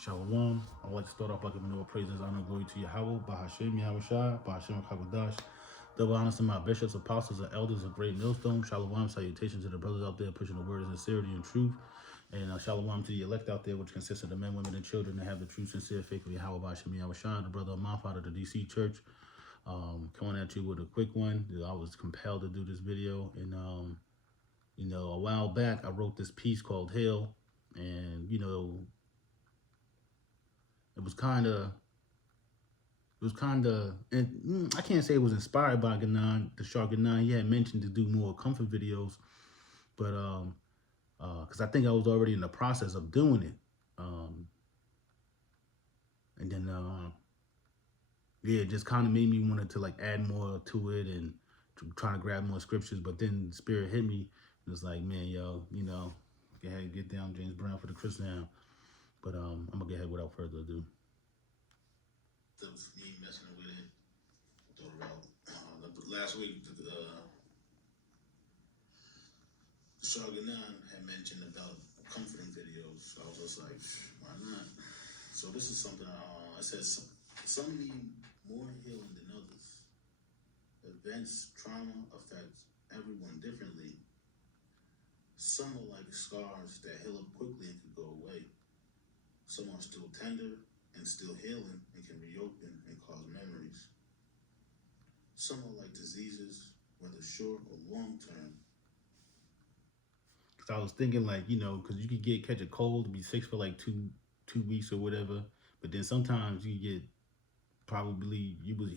Shalom. I would like to start off by giving all praises, honor, and glory to Yahweh, Bahashem, Yahushua, Bahashem, Kakodash. Double honors to my bishops, apostles, and elders of Great Millstone. Shalom, salutations to the brothers out there pushing the word of sincerity and truth. And shalom to the elect out there, which consists of the men, women, and children that have the true, sincere faith of Yahweh, Bahashem, Yahushua, the brother of my father, the DC Church. Coming at you with a quick one. I was compelled to do this video. And, a while back, I wrote this piece called Hail. And, it was kind of, and I can't say it was inspired by Ganon, the Shark Ganon. He had mentioned to do more comfort videos, but because I think I was already in the process of doing it, and then yeah, it just kind of made me wanted to like add more to it and trying to grab more scriptures. But then the Spirit hit me. It was like, man, yo, go ahead, get down James Brown for the Chris now. But I'm gonna get ahead without further ado. That was me messing with it. Thought about last week. The Shogunan had mentioned about comforting videos, so I was just like, why not? So this is something. It says some need more healing than others. Events, trauma affects everyone differently. Some are like scars that heal up quickly and can go away. Some are still tender and still healing and can reopen and cause memories. Some are like diseases, whether short or long term. Cause I was thinking like, cause you could catch a cold, be sick for like two weeks or whatever. But then sometimes you get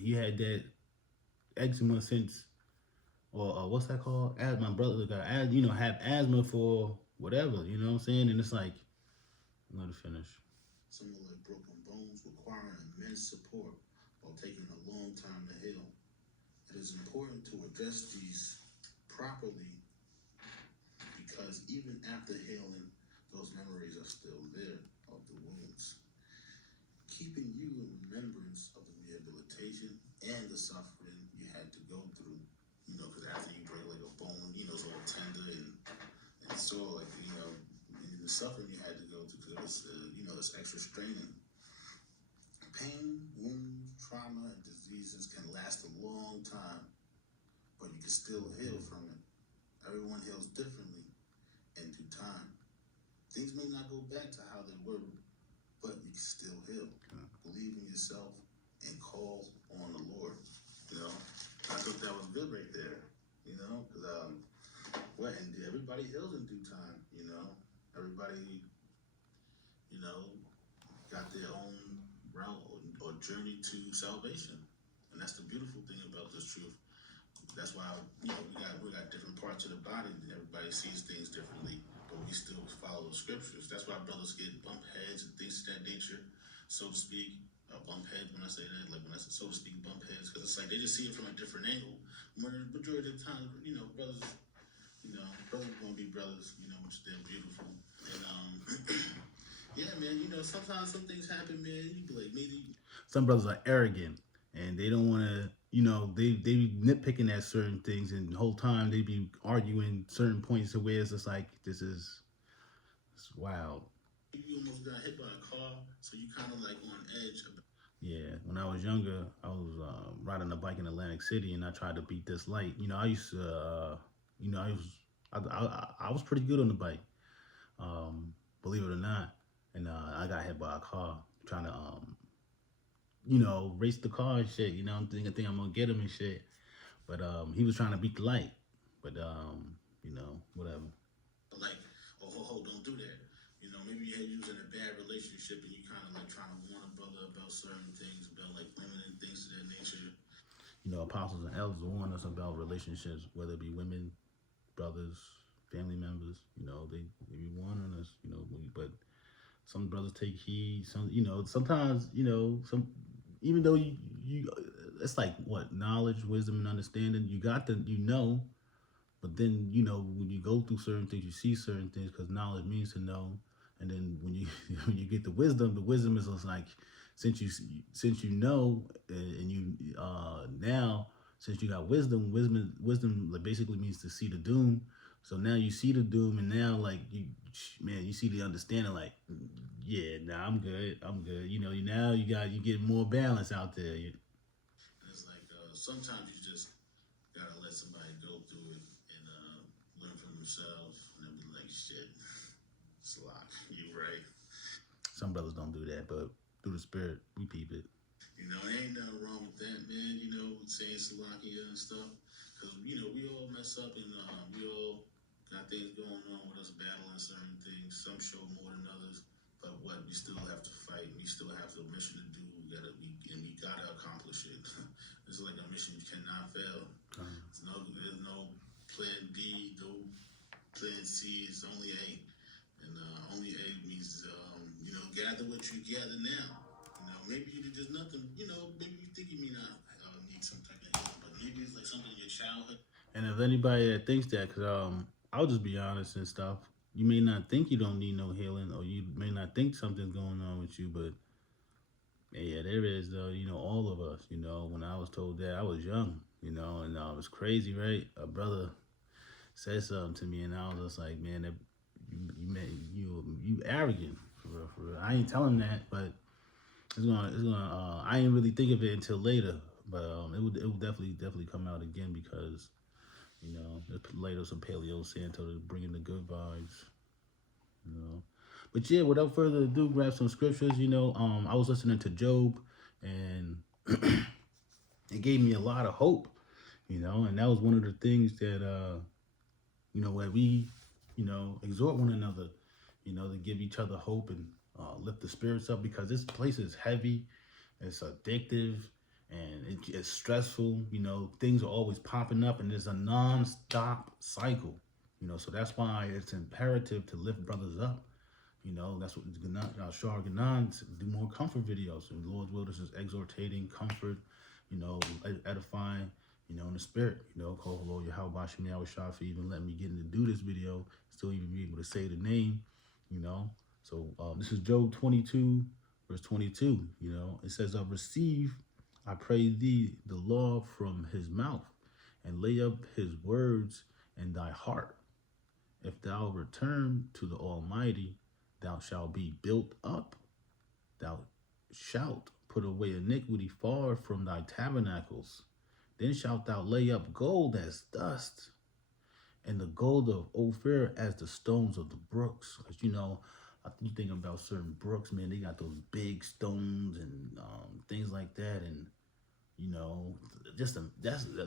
he had that eczema since, or what's that called? My brother got have asthma for whatever, you know what I'm saying? And it's like, let it finish. Some are like broken bones requiring immense support while taking a long time to heal. It is important to address these properly because even after healing, those memories are still there of the wounds, keeping you in remembrance of the rehabilitation and the suffering you had to go through. Because after you break like a bone, it's all tender and sore, like, the suffering you had to go through, because it's extra straining. Pain, wounds, trauma, and diseases can last a long time, but you can still heal from it. Everyone heals differently and through time. Things may not go back to how they were, but you can still heal. Believe in yourself and call on the Lord. I thought that was good right there. Because and everybody heals in due time. Everybody, got their own route or journey to salvation, and that's the beautiful thing about this truth. That's why we got different parts of the body, and everybody sees things differently, but we still follow the scriptures. That's why brothers get bump heads and things of that nature, so to speak. Bump heads, when I say that, like when I say so to speak, bump heads, because it's like they just see it from a different angle. Majority of the time, brothers, brothers gonna be brothers, which they're beautiful. And yeah, man, sometimes some things happen, man. You be like, maybe some brothers are arrogant and they don't want to, they be nitpicking at certain things, and the whole time they be arguing certain points to where it's just like, it's wild. You almost got hit by a car, so you kind of like on edge. Yeah, when I was younger, I was riding a bike in Atlantic City, and I tried to beat this light. I used to, I was pretty good on the bike, believe it or not. And I got hit by a car trying to, race the car and shit. I'm thinking I'm gonna get him and shit. But he was trying to beat the light. But whatever. Like, oh, don't do that. Maybe you was in a bad relationship and you kind of like trying to warn a brother about certain things, about like women and things of that nature. Apostles and elders warn us about relationships, whether it be women, brothers, family members. They be warning us. But some brothers take heed. Sometimes, some, even though you it's like what, knowledge, wisdom, and understanding. You got the, but then, when you go through certain things, you see certain things, because knowledge means to know. And then when you when you get the wisdom is just like, since you know, and you now, since you got wisdom basically means to see the doom. So now you see the doom, and now like you see the understanding, like Yeah, nah, I'm good. I'm good. You know, now you get more balance out there. It's like sometimes you just gotta let somebody go through it and learn from themselves, and they'll be like, "Shit, Slock, you right." Some brothers don't do that, but through the spirit, we peep it. You know, there ain't nothing wrong with that, man. You know, saying Salakia and stuff, because you know we all mess up and we all got things going on with us battling certain things. Some show more than others, but what we still have to fight. We still have a mission to do. We gotta accomplish it. It's like a mission cannot fail. There's no plan B, no plan C. It's only A, and only A means gather what you gather now. You know, maybe you just nothing. You know, maybe you think you may not need some type of healing, but maybe it's like something in your childhood. And if anybody that thinks that, because I'll just be honest and stuff. You may not think you don't need no healing, or you may not think something's going on with you, but yeah, there is though. You know, all of us. You know, when I was told that, I was young. You know, and it was crazy, right? A brother said something to me, and I was just like, man, that you arrogant for real, for real. I ain't telling that, but it's gonna. I didn't really think of it until later, but it would definitely come out again because there's later some Paleo Santo to bring in the good vibes, you know. But yeah, without further ado, grab some scriptures. I was listening to Job, and it gave me a lot of hope, and that was one of the things that where we, exhort one another, to give each other hope and lift the spirits up because this place is heavy, it's addictive, and it's stressful. Things are always popping up, and there's a non-stop cycle. So that's why it's imperative to lift brothers up. That's what Shar Ganan do more comfort videos. And Lord's will, this is exhortating, comfort, edifying, in the spirit. Call Lord Yahweh Bashim Yahweh Shah for even letting me get in to do this video, still even be able to say the name, So this is Job 22, verse 22. It says, receive, I pray thee, the law from his mouth, and lay up his words in thy heart. If thou return to the Almighty, thou shalt be built up. Thou shalt put away iniquity far from thy tabernacles. Then shalt thou lay up gold as dust, and the gold of Ophir as the stones of the brooks. Because you think about certain brooks, man, they got those big stones and things like that, and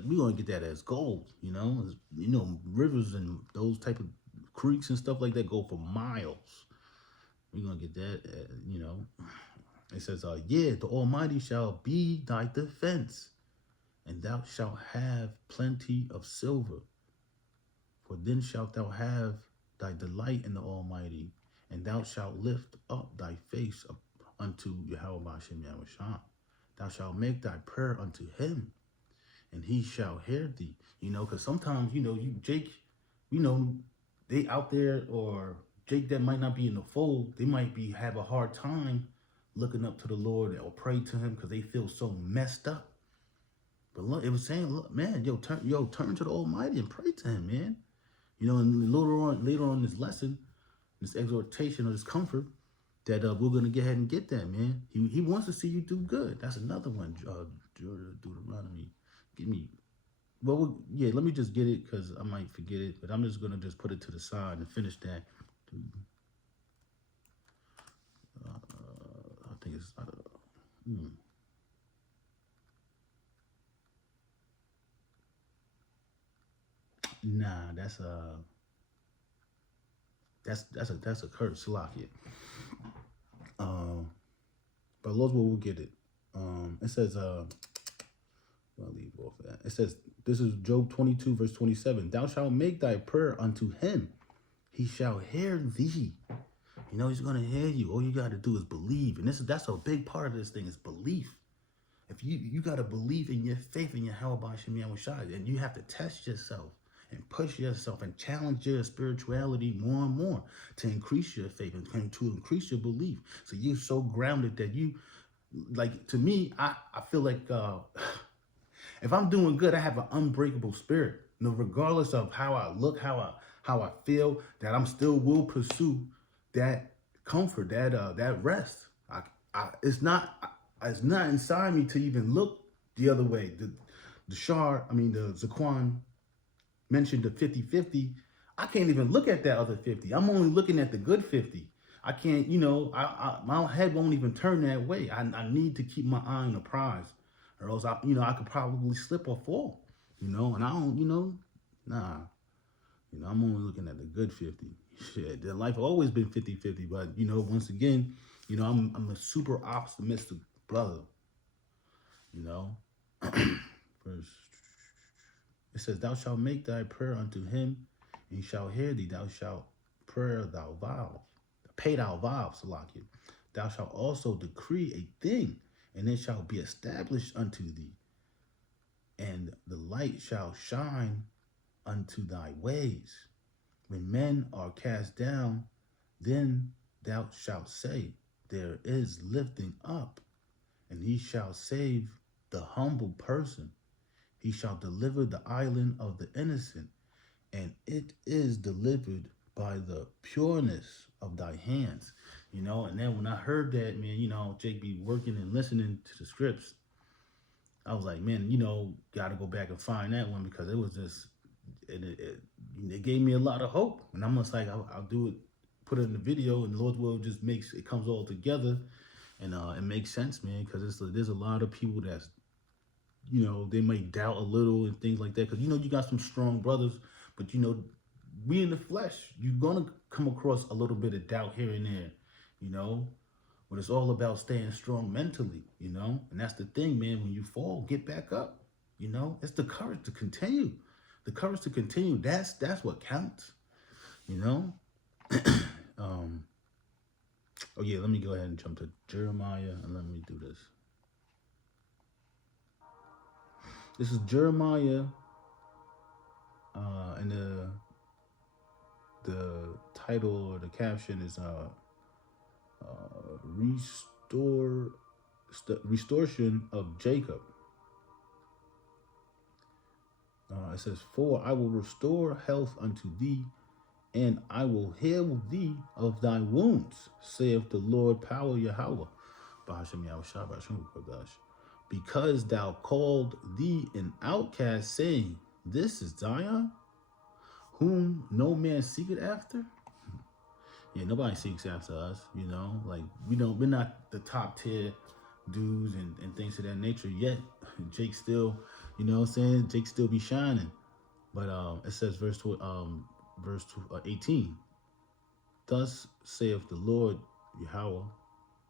we're gonna get that as gold. Rivers and those type of creeks and stuff like that go for miles. We're gonna get that. It says, the Almighty shall be thy defense, and thou shalt have plenty of silver. For then shalt thou have thy delight in the Almighty, and thou shalt lift up thy face up unto Yahweh Hashem Yahweh Shah. Thou shalt make thy prayer unto him, and he shall hear thee. Because sometimes, Jake, they out there, or Jake that might not be in the fold, they might have a hard time looking up to the Lord or pray to him because they feel so messed up. But look, it was saying, look, man, turn to the Almighty and pray to him, man. And later on in this lesson, this exhortation or this comfort, that we're gonna go ahead and get that, man. He wants to see you do good. That's another one. Deuteronomy. Let me just get it because I might forget it, but I'm just gonna just put it to the side and finish that. I think it's Nah, that's a curse, Salakia. But Lord's will, we'll get it. It says, I'll leave off of that. It says, this is Job 22, verse 27. Thou shalt make thy prayer unto him. He shall hear thee. He's going to hear you. All you got to do is believe. And that's a big part of this thing is belief. If you got to believe in your faith in your Yahweh Shem Yahweh Shai, and you have to test yourself and push yourself and challenge your spirituality more and more to increase your faith and to increase your belief. So you're so grounded that you, like, to me, I feel like if I'm doing good, I have an unbreakable spirit. Regardless of how I look, how I feel, that I'm still will pursue that comfort, that rest. It's not inside me to even look the other way. The Zaquan mentioned the 50-50. I can't even look at that other 50. I'm only looking at the good 50. I can't, my head won't even turn that way. I need to keep my eye on the prize, or else I could probably slip or fall, and I don't, nah. I'm only looking at the good 50. Shit, their life always been 50-50, but once again, I'm a super optimistic brother, you know. Verse, it says, "Thou shalt make thy prayer unto him, and he shall hear thee. Thou shalt pay thy vows, Salakia. Thou shalt also decree a thing, and it shall be established unto thee, and the light shall shine unto thy ways. When men are cast down, then thou shalt say, there is lifting up, and he shall save the humble person. He shall deliver the island of the innocent, and it is delivered by the pureness of thy hands." And then when I heard that, man, Jake be working and listening to the scripts, I was like, man, gotta go back and find that one, because it was just, it gave me a lot of hope. And I'm just like, I'll do it, put it in the video, and the Lord's will just it comes all together, and it makes sense, man, because there's a lot of people that's, they might doubt a little and things like that, because you got some strong brothers, but we in the flesh, you're gonna come across a little bit of doubt here and there, but it's all about staying strong mentally, and that's the thing, man. When you fall, get back up. It's the courage to continue. The courage to continue. That's what counts. Oh yeah, let me go ahead and jump to Jeremiah, and let me do this. This is Jeremiah, and the title or the caption is restoration of Jacob. It says, "For I will restore health unto thee, and I will heal thee of thy wounds, saith the Lord power Yahweh. Because thou called thee an outcast, saying, This is Zion, whom no man seeketh after." Yeah, nobody seeks after us, like we're not the top tier dudes and things of that nature yet. Jake still, Jake still be shining. But it says verse 18. "Thus saith the Lord Yahweh,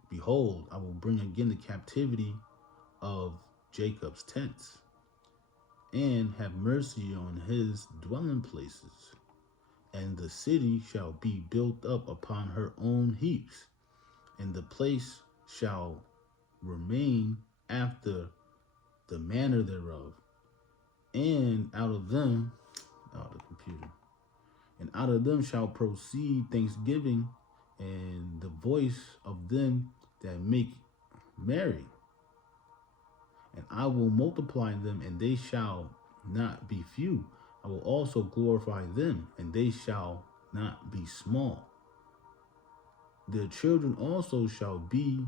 Behold, I will bring again the captivity of Jacob's tents, and have mercy on his dwelling places. And the city shall be built up upon her own heaps, and the place shall remain after the manner thereof. And out of them, and out of them shall proceed thanksgiving, and the voice of them that make merry. And I will multiply them, and they shall not be few. I will also glorify them, and they shall not be small. Their children also shall be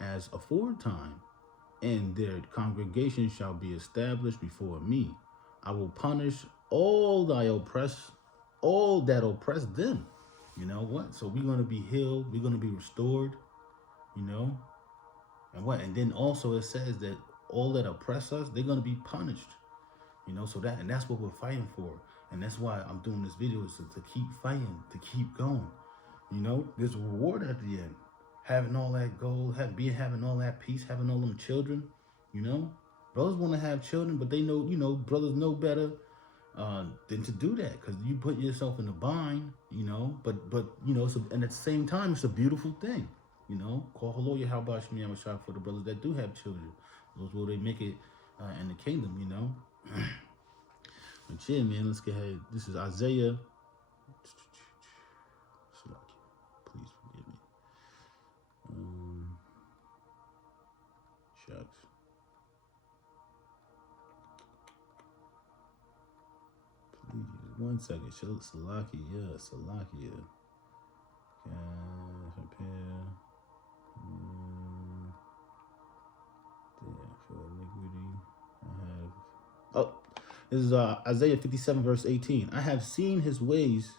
as aforetime, and their congregation shall be established before me. I will punish all that oppress them." You know what? So we're gonna be healed, we're gonna be restored, and what? And then also it says that all that oppress us, they're gonna be punished. So that's what we're fighting for. And that's why I'm doing this video, is to keep fighting, to keep going. There's a reward at the end. Having all that gold, having all that peace, having all them children, Brothers want to have children, but they know, brothers know better than to do that, because you put yourself in a bind, but and at the same time, it's a beautiful thing, Call hello, Yahweh Shah, for the brothers that do have children. Those will they make it in the kingdom, But yeah, man, let's get ahead. This is Isaiah. Please forgive me. Shucks. Please, 1 second. Salakia, yeah, Salakia. This is Isaiah 57, verse 18. I have seen his ways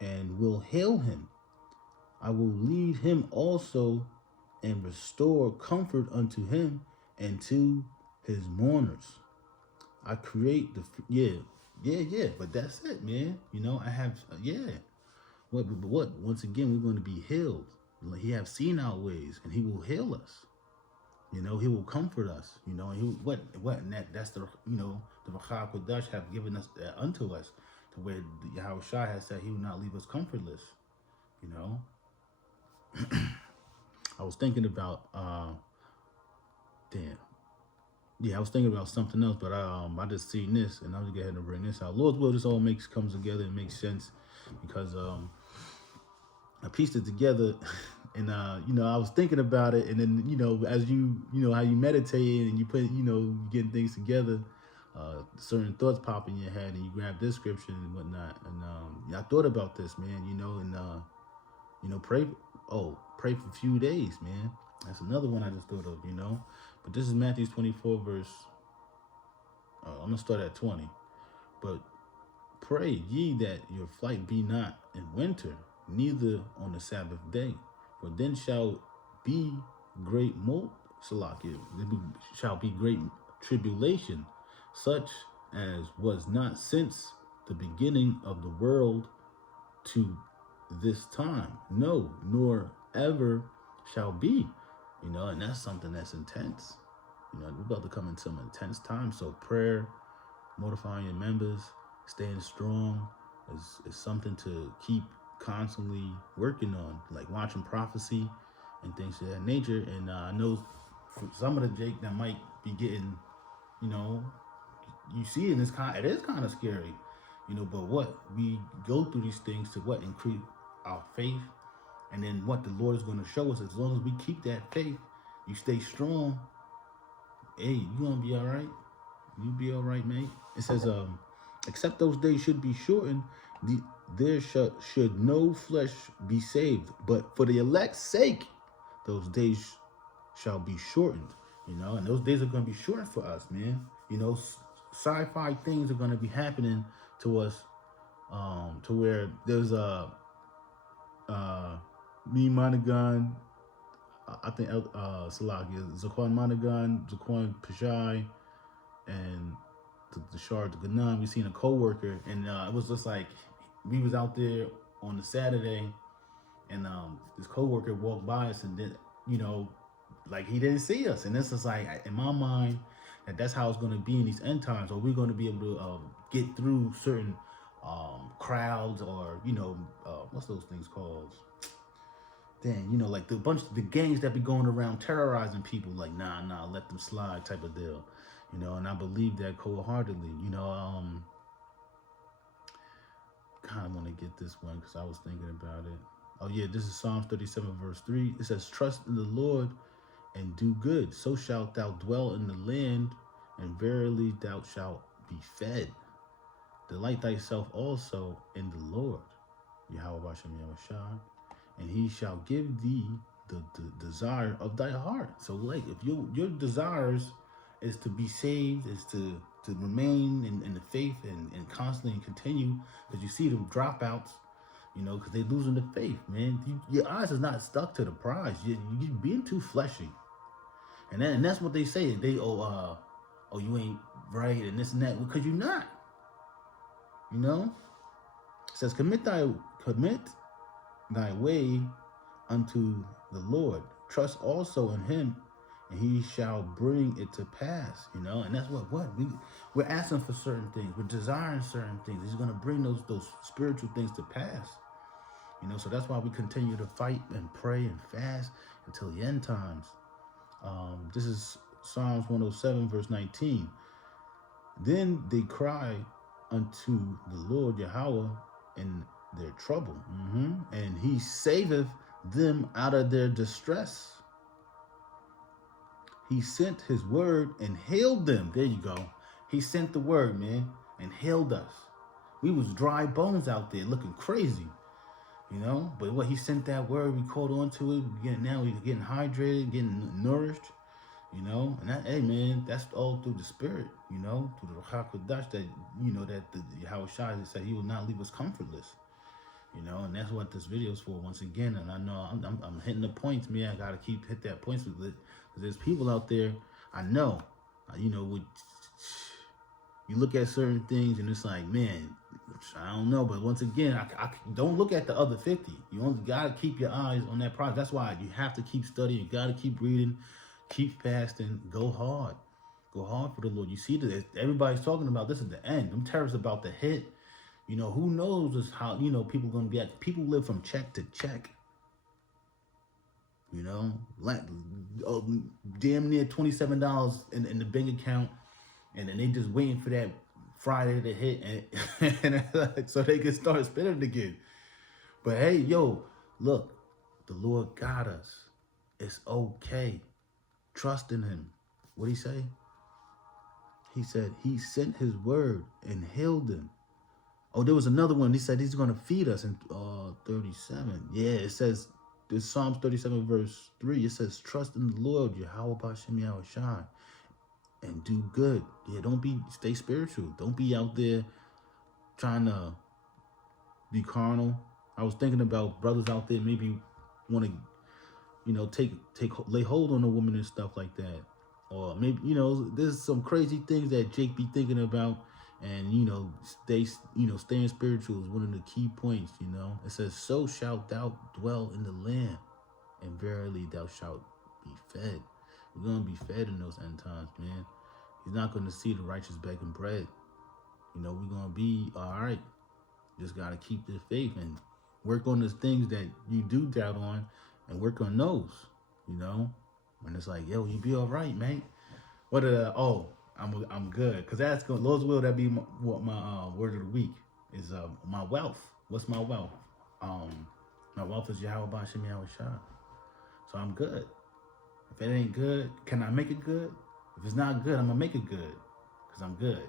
and will hail him. I will lead him also and restore comfort unto him and to his mourners. I create yeah. But that's it, man. I have What? Once again, we're going to be healed. He have seen our ways, and he will heal us. He will comfort us. And and that's the the Bachar Kodash have given us that unto us, to where Yahweh Shai has said he will not leave us comfortless. You know, I was thinking about damn. Yeah, I was thinking about something else, but I just seen this, and I'm just go ahead and bring this out. Lord's will, this all comes together and makes sense, because I pieced it together, and I was thinking about it, and then as how you meditate and you put you getting things together, certain thoughts pop in your head, and you grab this scripture and whatnot, and I thought about this, man, and pray for a few days, man. That's another one I just thought of, but this is Matthew 24 verse. I'm gonna start at 20, but pray ye that your flight be not in winter, neither on the Sabbath day, for then shall be great shall be great tribulation, such as was not since the beginning of the world to this time, no, nor ever shall be. And that's something that's intense. We're about to come into some intense times. So prayer, mortifying your members, staying strong is something to keep constantly working on, like watching prophecy and things of that nature. And I know for some of the Jake that might be getting, you see it is kind of scary, but what we go through these things to increase our faith, and then what the Lord is going to show us, as long as we keep that faith, you stay strong, hey, you're going to be all right. You be all right, mate. It says, except those days should be shortened, there should no flesh be saved. But for the elect's sake, those days shall be shortened. And those days are going to be shortened for us, man. Sci-fi things are going to be happening to us, to where there's me, Monagon, I think Salaki, Zaquan Monagon, Zaquan Pashai, and the Shard, the Ganan. We seen a co-worker, and it was just like we was out there on a Saturday, and this co-worker walked by us, and then like he didn't see us, and this is like in my mind that's how it's going to be in these end times, or we're going to be able to get through certain crowds, or what's those things called? Dang, like the gangs that be going around terrorizing people, like nah, let them slide type of deal, and I believe that cold-heartedly, kind of want to get this one because I was thinking about it. Oh yeah, this is Psalms 37 verse 3. It says, trust in the Lord and do good, so shalt thou dwell in the land, and verily thou shalt be fed. Delight thyself also in the Lord, Yahweh Bashem Yahushua, and he shall give thee the desire of thy heart. So like if your desires is to be saved, is to remain in the faith and constantly continue, because you see them dropouts, because they losing the faith, man. Your eyes is not stuck to the prize. You're being too fleshy, and that's what they say. They you ain't right and this and that, because you're not. It says commit thy way unto the Lord. Trust also in him, and he shall bring it to pass. And that's what we're asking for certain things. We're desiring certain things. He's going to bring those spiritual things to pass. So that's why we continue to fight and pray and fast until the end times. This is Psalms 107 verse 19. Then they cry unto the Lord Yahweh in their trouble, and he saveth them out of their distress. He sent his word and healed them. There you go. He sent the word, man, and healed us. We was dry bones out there looking crazy, but what he sent that word, we caught on to it. We're getting hydrated, getting nourished, and that, hey man, that's all through the spirit. You know, through the Hakodash that that the Yahweh Shai said he will not leave us comfortless. You know, and that's what this video is for once again. And I know I'm hitting the points, man. I gotta hit that points with it because there's people out there. I know, with you look at certain things and it's like, man, I don't know. But once again, I don't look at the other 50. You only gotta keep your eyes on that project. That's why you have to keep studying. You gotta keep reading, keep fasting, go hard. Go hard for the Lord. You see that everybody's talking about this is the end. Them terrorists about to hit. Who knows how, people going to be at. People live from check to check. Like, damn near $27 in the bank account. And then they just waiting for that Friday to hit and so they can start spending again. But hey, yo, look, the Lord got us. It's okay. Trust in him. What'd he say? He said he sent his word and healed them. Oh, there was another one. He said he's going to feed us in 37. Yeah, it says, this Psalms 37 verse 3. It says, trust in the Lord, Yahweh B'Shem Yahweh Shai, and do good. Yeah, stay spiritual. Don't be out there trying to be carnal. I was thinking about brothers out there maybe want to, lay hold on a woman and stuff like that. Or maybe, there's some crazy things that Jake be thinking about. And, staying spiritual is one of the key points, It says, so shalt thou dwell in the land, and verily thou shalt be fed. We're going to be fed in those end times, man. He's not going to see the righteous begging bread. We're going to be all right. Just got to keep the faith and work on the things that you do doubt on and work on those, When it's like, yo, you be all right, man. I'm good, because that's going. Lord's will, that be my word of the week is my wealth. What's my wealth? My wealth is Yahweh B'Shem Yahweh Shai. So I'm good. If it ain't good, can I make it good? If it's not good, I'm gonna make it good, because I'm good.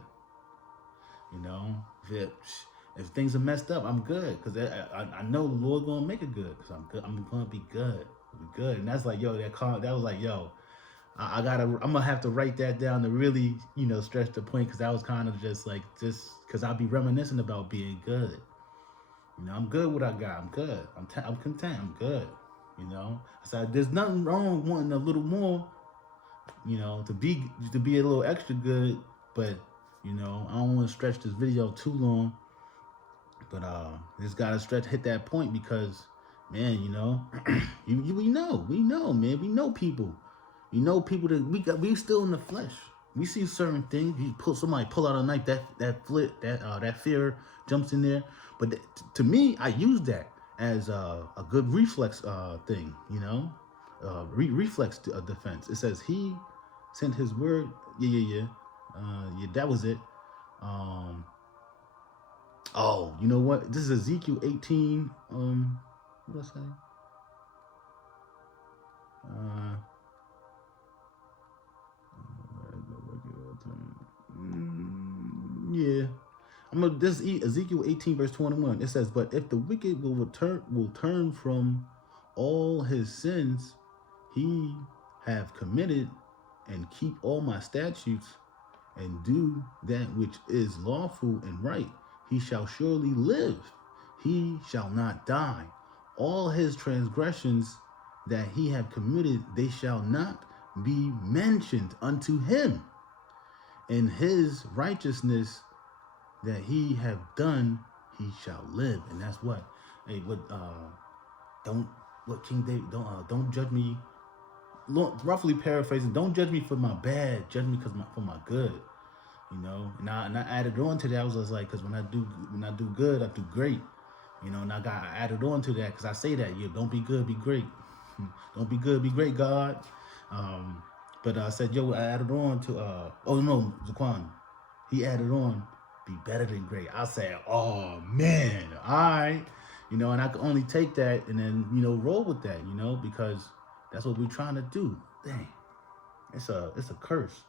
If things are messed up, I'm good, because I know the Lord gonna make it good, because I'm good. I'm gonna be good. And that's like, yo, that was like, yo. I'm gonna have to write that down to really, stretch the point, because that was kind of just because I'll be reminiscing about being good. I'm good what I got. I'm good. I'm content. I'm good. I said there's nothing wrong wanting a little more, to be a little extra good, but I don't want to stretch this video too long. But just gotta hit that point, because, man, we know, man, we know people. People that we still in the flesh. We see certain things. Somebody pull out a knife, that fear jumps in there. But to me, I use that as a good reflex thing. Reflex defense. It says he sent his word. Yeah. That was it. Oh, you know what? This is Ezekiel 18. What did I say? Yeah. This is Ezekiel 18 verse 21. It says, but if the wicked will turn from all his sins he have committed, and keep all my statutes, and do that which is lawful and right, he shall surely live. He shall not die. All his transgressions that he have committed, they shall not be mentioned unto him. In his righteousness that he have done, he shall live. And that's what, hey, King David, don't judge me. Roughly paraphrasing, don't judge me for my bad, judge me for my good. And I added on to that. I was like, because when I do good, I do great. And I added on to that, because I say that, don't be good, be great. Don't be good, be great, God. But I said, I added on to, Zaquan, he added on, be better than great. I said, oh man, all right. And I could only take that and then, roll with that, because that's what we're trying to do. Dang, it's a curse.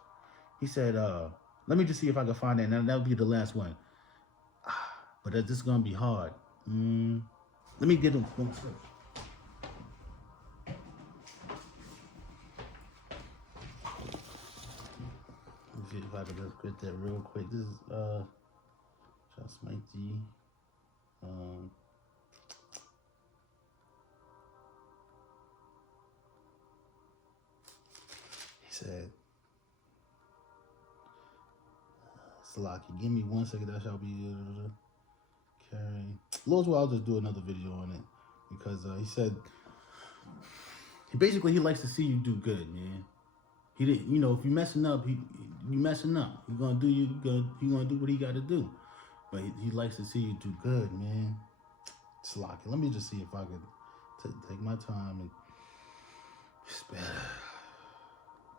He said, let me just see if I can find that. Now that'll be the last one. But this is gonna be hard. Let me get him one first. Let me see if I could just get that real quick. This is just mighty. He said, Salaki, give me 1 second, that shall be carry. Lord's will, I'll just do another video on it. Because he said, basically he likes to see you do good, man. He didn't, you know, if you messing up, you messing up. He gonna do what he got to do. But he likes to see you do good, man. Salaki, let me just see if I could take my time and it's better.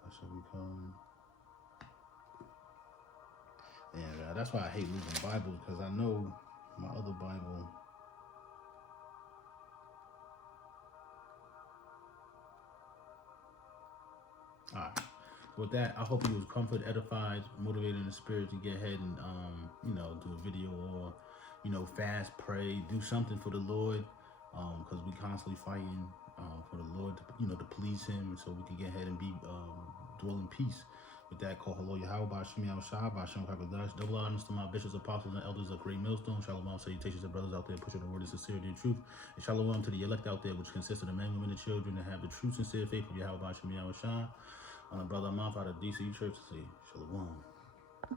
How shall we come? Yeah, that's why I hate losing Bibles, because I know my other Bible. All right. With that, I hope you was comforted, edified, motivated in the spirit to get ahead and you know, do a video or, you know, fast, pray, do something for the Lord, because we constantly fighting for the Lord, to, you know, to please Him, so we can get ahead and be dwell in peace. With that, call hello Yahweh, Shemi Al-Shah, Shem Kakadash, double honors to my bishops, apostles, and elders of Great Millstone. Shalom, salutations to brothers out there pushing the word of sincerity and truth. And shalom to the elect out there, which consists of the men, women, and children that have the true, sincere faith of Yahweh, Shemi Al-Shah. Brother Amaf out of DC Church, say shalom.